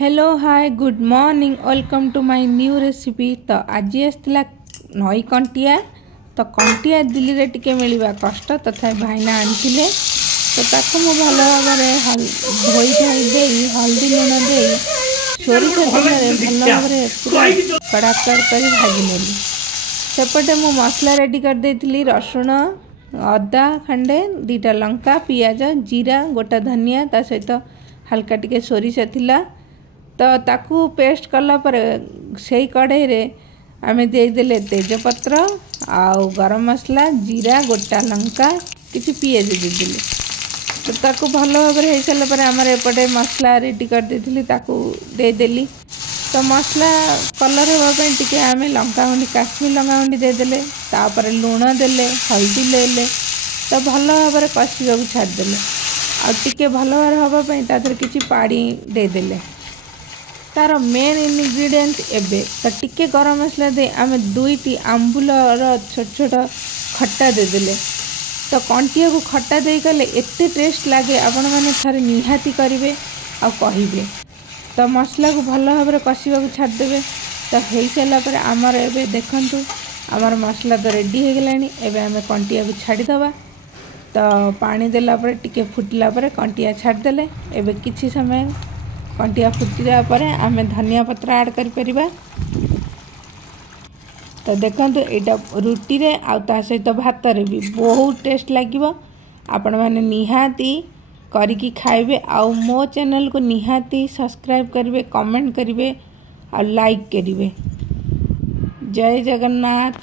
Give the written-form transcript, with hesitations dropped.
Hello hi good morning welcome to my new recipe. तो आज आसला नई कंटिया। तो कंटिया दिल्ली रे टिके मिलवा कष्ट तथा भाईना आनी तो ताको मु भल भाव धोई धाई दे हल्दी लुण दे सोरिष तेल भल भाव कड़ा कर भाजी नेली। सेपटे मु मसला रेडी कर देथिली रसुण अदा खंडे दीटा लंका पियाज जीरा गोटा धनिया ता सहित हल्का टिके सोरिष थिला। तो ताकू पेस्ट कला पर से कड़े रे आमे देदेले तेजपत्र आउ गरम मसला जीरा गोटा लंका किसी पियाज देदेले। तो ताकू भल भाव हो सारा पर आमर एपटे मसला रेडी कर देथिली ताकू देदेली। तो मसला कलर होगापी टिके आमे लंका गुंडी काश्मीर लंका गुंडी देदेले तापर लुण देले हल्दी देले। तो भल भाव कषा छाड़देले आगे भल भाव हाँपाई तादेह किसी पानी देदेले। तार मेन इनग्रेडिएंट एबे तो टिके गरम मसला दे आमे दुईटी आंबुलर छोट छोट खट्टा देदेले। तो कंटिया को खट्टा दे गले एते टेस्ट लगे आपण मैंने थरे निहाती करेंगे आ कहिबे। तो मसला को भल भाव कषा छाड़देवे। तो हो सारापर आमर एबे देखंतु आमर मसला तो रेडी हो गलानी। एबे आमे कंटिया को छाड़ीदबा। तो पानी देला पर टिके फुटिला पर कंटिया छाड़देले। एबे किछि समय कंटिया फुटिला पर आमे धनिया पत्र ऐड कर परिबा। तो देखंतु एटा रुटी रे आ ता सहित भात रे भी बहुत टेस्ट लागिवो। आपण माने निहाती करिकी खाइबे आ मो चैनल को निहाती सब्सक्राइब करिवे कमेंट करिवे और लाइक करिवे। जय जगन्नाथ।